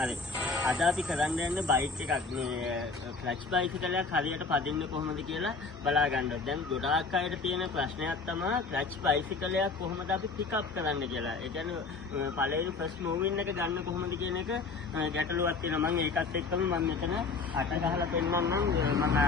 හරි. අද අපි කරන්න යන්නේ බයික් එකක් මේ ක්ලච් බයිසිකලයක් හරියට පදින්නේ කොහොමද කියලා බලා ගන්න. දැන් ගොඩාක් අයට තියෙන ප්‍රශ්නයක් තමයි ක්ලච් බයිසිකලයක් කොහොමද අපි පිකප් කරන්න කියලා. ඒ කියන්නේ පළවෙනි ෆස්ට් මූවින් එක ගන්න කොහොමද කියන එක ගැටලුවක් තියෙනවා. මම ඒකත් එක්කම මම මෙතන අට ගහලා පෙන්නන්නම්. මම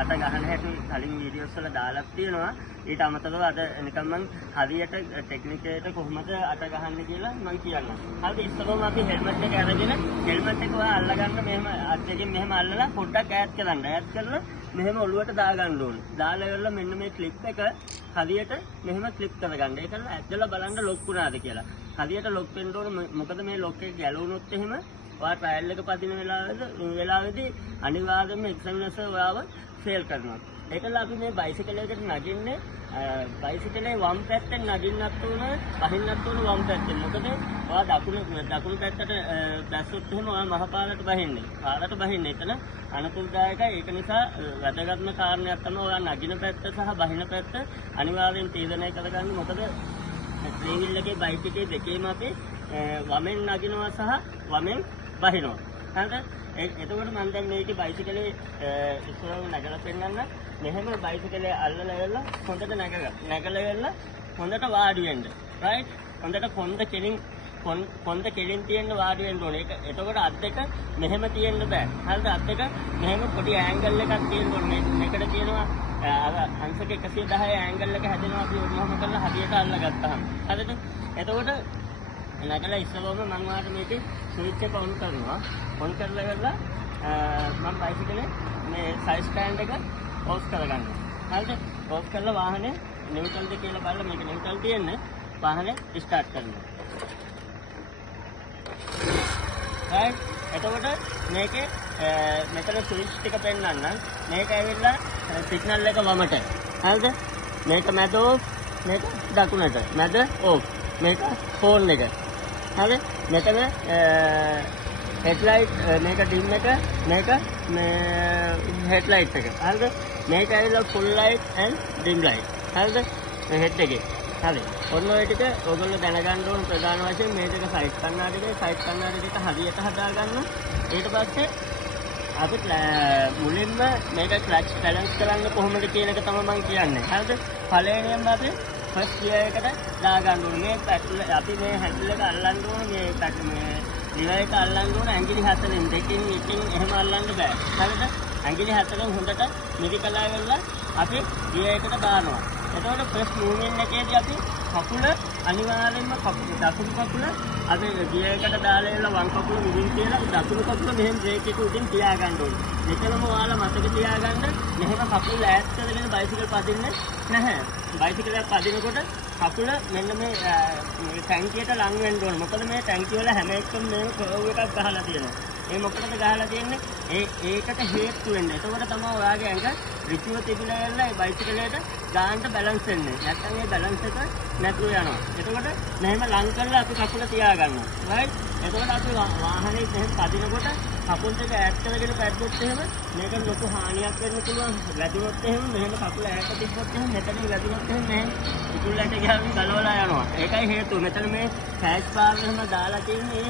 අට ගහන හැටි කලින් වීඩියෝස් වල දාලා තියෙනවා. ඊට අමතරව අද නිකන් මම හරියට ටෙක්නිකේට කොහොමද අට ගහන්නේ කියලා මම කියන්නම්. හරිද? ඉස්සරහම අපි හෙල්මට් එක අරගෙන හෙල්මට් එක ඔයා අල්ලගන්න මෙහෙම අත් දෙකෙන් මෙහෙම අල්ලලා පොඩ්ඩක් ඈත් කරන්න. ඈත් කරලා මෙහෙම ඔලුවට දාගන්න ඕනේ. දාලා ඉවරලා මෙන්න මේ ක්ලිප් එක හරියට මෙහෙම ක්ලිප් කරගන්න. ඒකල ඇද්දලා බලන්න ලොක් වුණාද කියලා. හරියට ලොක් වෙන්න ඕනේ. මොකද මේ ලොක් එක ගැලවුණොත් එහෙම ඔයා ට්‍රයල් එක පදින වෙලාවේදී අනිවාර්යයෙන්ම එක්සැමිනර්ස් ඔයාව ෆේල් කරනවා. ඒකල අපි මේ බයිසිකලයකට නගින්නේ බයිසිකලේ වම් පැත්තෙන් නගින්නත් උන බහින්නත් උන වම් පැත්තෙන්. මොකද ඔයා දකුණු පැත්තට බැස්සොත් එහෙම ඔයා මහ පාරට බහින්නේ. පාරට බහින්නේ එතන අනුකූලදායකයි. ඒක නිසා වැදගත්ම කාරණයක් තමයි ඔයා නගින පැත්ත සහ බහින පැත්ත අනිවාර්යෙන් තීරණය කරගන්න. මොකද ත්‍රිවිල් එකේ බයික් එකේ දෙකේම අපි වමෙන් නගිනවා සහ වමෙන් බහිනවා. හරිද? එතකොට මම දැන් මේකේ බයිසිකලේ ඉස්සරහම නැගලා පෙන්නන්න. මෙහෙම බයිසිකලේ අල්ලලා ඉවරලා හොඳට නැගලා ඉවරලා හොඳට වාඩි වෙන්න. රයිට්? හොඳට කොන්ද කෙලින් තියෙන්න වාඩි වෙන්න ඕනේ. එතකොට අත් දෙක මෙහෙම තියෙන්න බෑ. හරිද? අත් දෙක මෙහෙම පොඩි ඇන්ගල් එකක් තියෙන්න ඕනේ. මේකට කියනවා අංශක 110 ඇන්ගල් එක හැදෙනවා අපි ඔන්නම කරලා හරියට අල්ලගත්තාම. හරිද? එතකොට නැගලා ඉස්සරහම මම වාට මේකේ ස්විච් එක ඔන් කරනවා. ඔන් කරලා ඉවරලා මම බයිසිකලේ මේ සයිඩ් ස්ටෑන්ඩ් එක ඕෆ් කරගන්නවා. හරිද? ඕෆ් කරලා වාහනේ නිව්ට්‍රල්ද කියලා බලලා මේක නිව්ට්‍රල් තියෙන්නේ වාහනේ ස්ටාර්ට් කරනවා. right? එතකොට මේකේ මෙතන ස්විච් ටික පෙන්නන්න. මේක ඇවිල්ලා සිග්නල් එක වමට. හරිද? මේක මැද ඕෆ්, මේක දකුණට. මැද ඕෆ්. මේක ෆෝන් එක. හරි? මෙතන හෙඩ්ලයිට් මේක ඩිම් එක මේක මේ හෙඩ්ලයිට් එක. හරිද? මේක ඇවිල්ලා full light and dim light. හරිද? මේ හෙඩ් එකේ. හරි. ඔන්න ඔය ටික ඔයගොල්ලෝ දැනගන්න ඕන ප්‍රධාන වශයෙන් මේ දෙක සයිඩ් කන්නාඩි දෙක හරියට හදාගන්න. ඊට පස්සේ අපි මුලින්ම මේක ක්ලච් බැලන්ස් කරන්න කොහොමද කියන එක තමයි මම කියන්නේ. හරිද? පළවෙනියෙන්ම අපි ෆස්ට් ගියර් එකට දාගන්න ඕනේ. මේ පැටල් අපි මේ හැන්ඩල් එක අල්ලන්න ඕනේ. මේ ලිවර් එක අල්ලන්න ඕනේ ඇඟිලි 4ෙන් දෙකෙන් එකකින් එහෙම අල්ලන්න බෑ. හරිද? ඇඟිලි 4ෙන් හොඳට මිරිකලා ඉවරලා අපි ගියර් එකට දානවා. එතකොට ෆස්ට් මූව්මන්ට් එකේදී අපි කකුල අනිවාර්යෙන්ම දකුණු කකුල අපි ගියර් එකට දාලා ඉවරලා වම් කකුල මුලින් තියලා දකුණු කකුල මෙහෙම බ්‍රේක් එක උඩින් තියාගන්න ඕනේ. මෙතනම ඔයාලා මතක තියාගන්න මෙහෙම කකුල ඈත් කරගෙන බයිසිකල් පදින්නේ නැහැ. බයිසිකලයක් පදිනකොට කකුල මෙන්න මේ ටැංකියට ලං වෙන්න ඕනේ. මොකද මේ ටැංකිය වල හැම එකම මේ කර්ව් එකක් ගහලා තියෙනවා. ඒ මොකටද ගහලා තියෙන්නේ? ඒකට හේතු වෙන්නේ. එතකොට තමයි ඔයාගේ ඇඟ ඍජුව තිබිලා යනවා ඒ බයිසිකලයට ගානට බැලන්ස් වෙන්නේ. නැත්නම් ඒ බැලන්ස් එක නැතුව යනවා. එතකොට මෙහෙම ලං කරලා අපි කකුල තියාගන්නවා. රයිට්? එතකොට අපි වාහනේ මෙහෙම පදිනකොට කකුල් දෙක ඈත් කරගෙන පැද්දොත් එහෙම මේක ලොකු හානියක් වෙන්න පුළුවන්. වැදුනොත් එහෙම මෙහෙම කකුල ඈත තිබ්බොත් එහෙම මෙතනින් වැදුනොත් එහෙම මෙහෙම ඉතුල්ලට ගියාම ගලවලා යනවා. ඒකයි හේතුව. මෙතන මේ ෆෑෂ් බාර් එහෙම දාලා තියෙන්නේ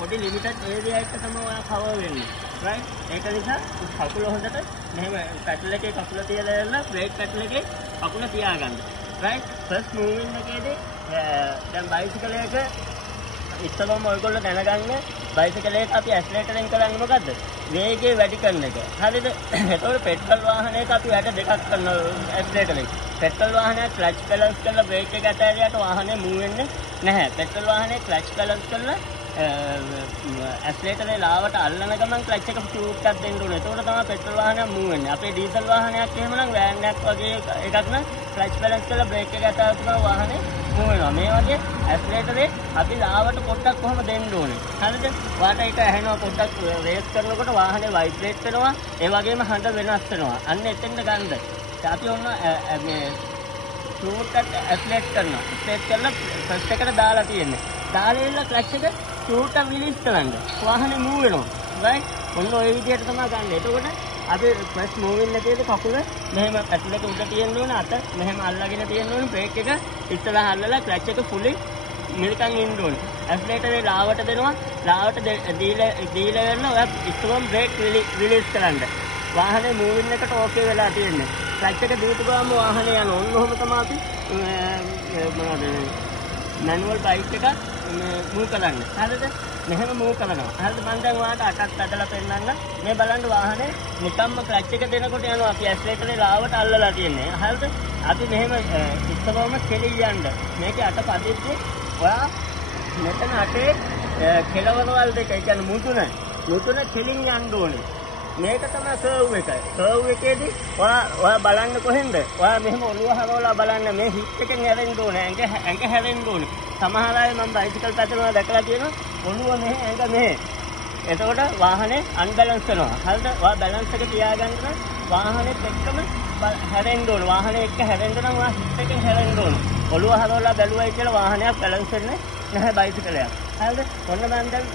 පොඩි ලිමිටඩ් ඒරියා එක තමයි ඔයා කවර් වෙන්නේ. රයිට්? ඒක නිසා කකුල හොඳට මෙහෙම පැටල් එකේ කකුල තියලා ඉන්න බ්‍රේක් පැටල් එකේ කකුල තියාගන්න. රයිට්? ෆස්ට් මූවින් එකේදී දැන් බයිසිකලයක ඉස්සලම ඔයගොල්ලෝ දැනගන්න බයිසිකලයක අපි ඇක්සලරේටරෙන් කරන්නේ මොකද්ද? වේගය වැඩි කරන එක. හරිද? ඒතකොට පෙට්‍රල් වාහනයක අපි වැඩ දෙකක් කරනවා ඇක්සලරේටරෙන්. පෙට්‍රල් වාහනය ක්ලච් බැලන්ස් කරලා බ්‍රේක් එක අතහැරියට වාහනේ මූව් වෙන්නේ නැහැ. පෙට්‍රල් වාහනේ ක්ලච් බැලන්ස් කරලා ඇක්සලරේටරේ ලාවට අල්ලන ගමන් ක්ලච් එක ෂූට් එකක් දෙන්න ඕනේ. ඒතකොට තමයි පෙට්‍රල් වාහනය මූව් වෙන්නේ. අපේ ඩීසල් වාහනයක් එහෙම නම් වෑන් එකක් වගේ එකක් නම් ක්ලච් බැලන්ස් කරලා බ්‍රේක් එක අතහැරියම වාහනේ මූව් වෙනවා. මේ වගේ ඇක්සලරේටරේ අපි ලාවට පොඩ්ඩක් කොහොම දෙන්න ඕනේ. හරිද? වාට ඒක ඇහෙනවා පොඩ්ඩක් රේස් කරනකොට වාහනේ වයිබ්‍රේට් වෙනවා. ඒ වගේම හඬ වෙනස් වෙනවා. අන්න එතෙන්ද ගන්නද. අපි ඔන්න මේ ෂූට් එක ඇක්සලරේට් කරනවා. ස්ටේට් කරලා ෆස්ට් එකට දාලා තියෙන්නේ. දාලා ඉන්න ක්ලච් එක ෂූට් එක රිලීස් කරන්න. වාහනේ මූව් වෙනවා. රයිට්? ඔන්න ඔය විදිහට තමයි ගන්න. එතකොට අපි ෆස්ට් මූවින් එකේදී කකුල මෙහෙම ඇතුලට උඩ තියන්න ඕන. අත මෙහෙම අල්ලගෙන තියන්න ඕන. බ්‍රේක් එක ඉස්සරහා අල්ලලා ක්ලච් එක ෆුලි මිරිකන් ඉන්න ඕනේ. ඇක්සලරේටරේ ලාවට දෙනවා. ලාවට දීලා වෙන ඔය ඉස්සරම් බ්‍රේක් රිලීස් කරන්න. වාහනේ මූවින් එකට ඕකේ වෙලා තියෙන්නේ. ක්ලච් එක දීපු ගමන් වාහනේ යන ඕන්න ඔහොම තමයි අපි මොනවද මැනුවල් බයික් එක මූව් කරන්නේ. හරිද? මෙහෙම මූව් කරනවා. හරිද? මම දැන් ඔයාලට අටක් ඇදලා පෙන්නන්න. මේ බලන්න වාහනේ නිකම්ම ක්ලච් එක දෙනකොට යනවා. අපි ඇක්සලරේටරේ ලාවට අල්ලලා තියෙන්නේ. හරිද? අපි මෙහෙම ඉස්සරවම කෙලියන්න. මේකේ අට පදිද්දි ඔයා මෙතන අටේ කෙලවරවල් දෙක, ඒ කියන්නේ මුතුන කෙලින් යන්න ඕනේ. මේක තමයි කර්ව් එක. කර්ව් එකේදී ඔයා බලන්න කොහෙන්ද? ඔයා මෙහෙම ඔළුව හරවලා බලන්න මේ හිට් එකෙන් හැරෙන්න ඕනේ. ඇඟ හැරෙන්න ඕනේ. සමහර අය මම බයිසිකල් පැදලනවා දැකලා තියෙනවා. ඔළුව මෙහෙ ඇඟ මෙහෙ. එතකොට වාහනේ අන්බැලන්ස් වෙනවා. හරිද? ඔයා බැලන්ස් එක තියාගන්න වාහනේත් එක්කම හැරෙන්න ඕනේ. වාහනේ එක්ක හැරෙන්න නම් ඔයා හිට් එකෙන් හැරෙන්න ඕනේ. ඔළුව හරවලා බැලුවයි කියලා වාහනයක් බැලන්ස් වෙන්නේ නැහැ බයිසිකලයක්. හරිද? ඔන්න මම දැන්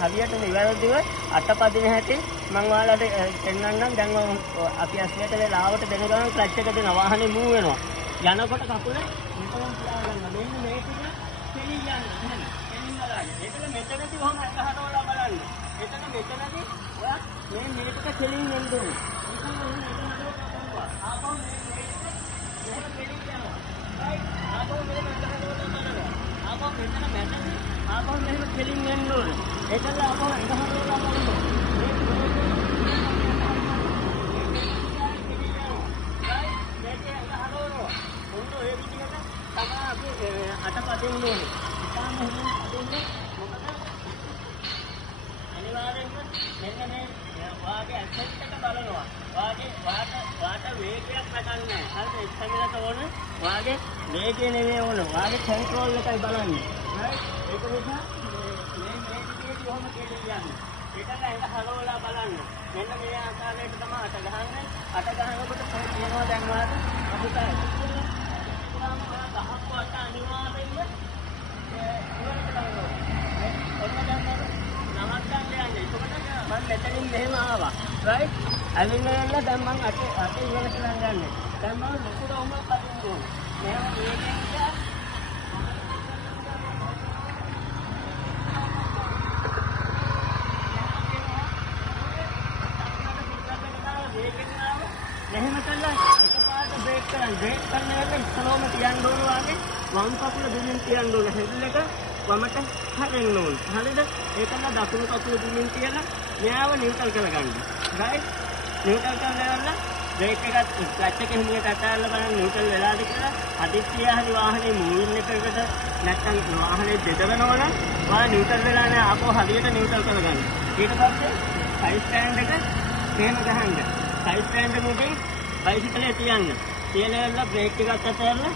හරියට නිවැරදිව අටපදින හැටි මම ඔයාලට පෙන්නන්නම්. දැන් අපි ඇස්ලේටරේ ලාවට දෙන ගමන් ක්ලච් එක දෙන වාහනේ මූව් වෙනවා. යනකොට කකුල මෙතන තියාගන්න. මෙන්න මේ ටික කෙලින් යන්න. එහෙනම් කෙලින් බලන්න. ඒකල මෙතනදී කොහොම එක හරවලා බලන්න. මෙතනදී ඔයා මේ ටික කෙලින් එන්න ඕනේ. ආපහු මේ කෙලින් යනවා. රයිට්. ආපහු මේ මෙතන බලනවා. ආපහු මෙතන මැදදී ආපහු මෙහෙම කෙලින් යන්න ඕනේ. ඒකල ආපහු එක හරවලා බලන්න. අටපදින්න ඕනේ. ඉතාලම හිමින් අදින්න. මොකද අනිවාර්යෙන්ම මෙන්න මේ වාගේ ඇසෙට් එක බලනවා. වාට වේගයක් ගන්න නැහැ. හරිද? ඉස්සෙල්ලට ඕන වාගේ වේගය නෙමෙයි ඕන. වාගේ කන්ට්‍රෝල් එකයි බලන්නේ. right? ඒක නිසා මේ ටිකේ කොහොම කියන්නේ. ඒකට ඇඟ හලවලා බලන්න. මෙන්න මේ ආකාරයට තමයි අට ගහන්නේ. අට ගහනකොට කියනවා දැන් වාට අපිට මෙතනින් මෙහෙම ආවා. රයිට්? අවිනයල්ලා දැන් මං අතේ ඉවරට ලං ගන්නෙ. දැන් මම ලොකු රවුමක් පදින්න ඕනේ. මෙහෙම වේගෙන් ගියා. මෙහෙම කළා එකපාරට බ්‍රේක් කරන්න. බ්‍රේක් කරන වෙලාවේ ඉස්සරහම තියන්න ඕන වාගේ වම් කකුල දෙමින් තියන්න ඕන. හෙඩල් එක වමට හැරෙන්න ඕන. හරිද? ඒකම දකුණු කකුල දෙමින් තියලා මෙයාව නිව්ට්‍රල් කරගන්න. රයිට්? නිව්ට්‍රල් කරලා බ්‍රේක් එකත් ක්ලච් එක හිමියට අතාරලා බලන්න නිව්ට්‍රල් වෙලාද කියලා. අදිස්සිය හරි වාහනේ මූවින් එකකට නැත්නම් වාහනේ දෙදවනවා නම් වාහනේ නිව්ට්‍රල් වෙලා නැහැ. ආපහු හරියට නිව්ට්‍රල් කරගන්න. ඊට පස්සේ සයිඩ් ස්ටෑන්ඩ් එක මෙහෙම ගහන්න. සයිඩ් ස්ටෑන්ඩ් එකේ බයිසිකලේ තියන්න. තියලා බ්‍රේක් එකක් අතහැරලා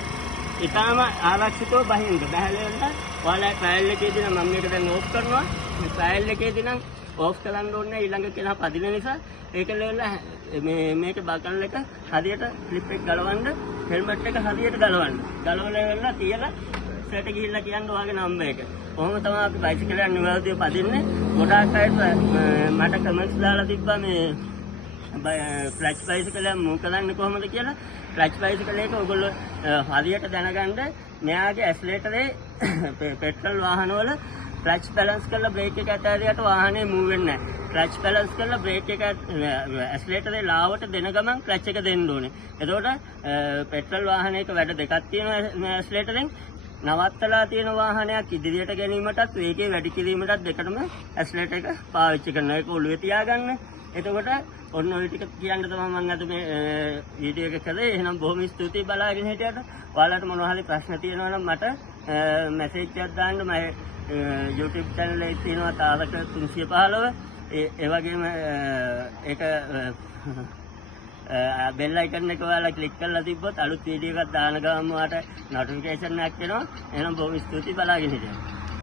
ඊටාම ආරක්ෂිතව බහින්න. බහැලෙන්න ඔයාලා ට්‍රයල් එකේදී නම් මම මේක දැන් ඕෆ් කරනවා. මේ ට්‍රයල් එකේදී නම් ඕෆ් කරන්න ඕනේ ඊළඟ කෙනා පදින නිසා. ඒක ලෙවලා මේක බකල් එක හරියට ක්ලිප් එක ගලවන්න, හෙල්මට් එක හරියට ගලවන්න. ගලවලා තියලා සෙට ගිහිල්ලා කියන්න ඔයාගේ නම්බර් එක. කොහොම තමයි අපි බයිසිකලයක් නිවැරදිව පදින්නේ. ගොඩාක් අය මට කමෙන්ට්ස් දාලා තිබ්බා මේ ක්ලච් බයිසිකලයක් මූව් කරන්නේ කොහොමද කියලා. ක්ලච් බයිසිකලයක ඔයගොල්ලෝ හරියට දැනගන්න මෙයාගේ ඇක්සලරේටරේ පෙට්‍රල් වාහනවල ක්ලච් බැලන්ස් කරලා බ්‍රේක් එක අතහැරියට වාහනේ මූව් වෙන්නේ නැහැ. ක්ලච් බැලන්ස් කරලා බ්‍රේක් එක ඇක්සලරේටරේ ලාවට දෙන ගමන් ක්ලච් එක දෙන්න ඕනේ. එතකොට පෙට්‍රල් වාහනයක වැඩ දෙකක් තියෙනවා ඇක්සලරේටරෙන්. නවත්තලා තියෙන වාහනයක් ඉදිරියට ගැනීමටත් වේගය වැඩි කිරීමටත් දෙකටම ඇක්සලරේටර් එක පාවිච්චි කරනවා. ඒක ඔළුවේ තියාගන්න. එතකොට ඔන්න ඔය ටික කියන්න තමයි මම අද මේ වීඩියෝ එක කළේ. එහෙනම් බොහොම ස්තුතියි බලාගෙන හිටියට. ඔයාලට මොනවා හරි ප්‍රශ්න තියෙනවා නම් මට මැසේජ් එකක් දාන්න. මම YouTube channel එකේ තියෙනවා තාරක 315. ඒ වගේම ඒක බෙල් අයිකන් එක ඔයාලා ක්ලික් කරලා තිබ්බොත් අලුත් වීඩියෝ එකක් දාන ගමන් ඔයාලට නොටිෆිකේෂන් එකක් එනවා. එහෙනම් බොහොම ස්තුතියි බලාගෙන හිටියට.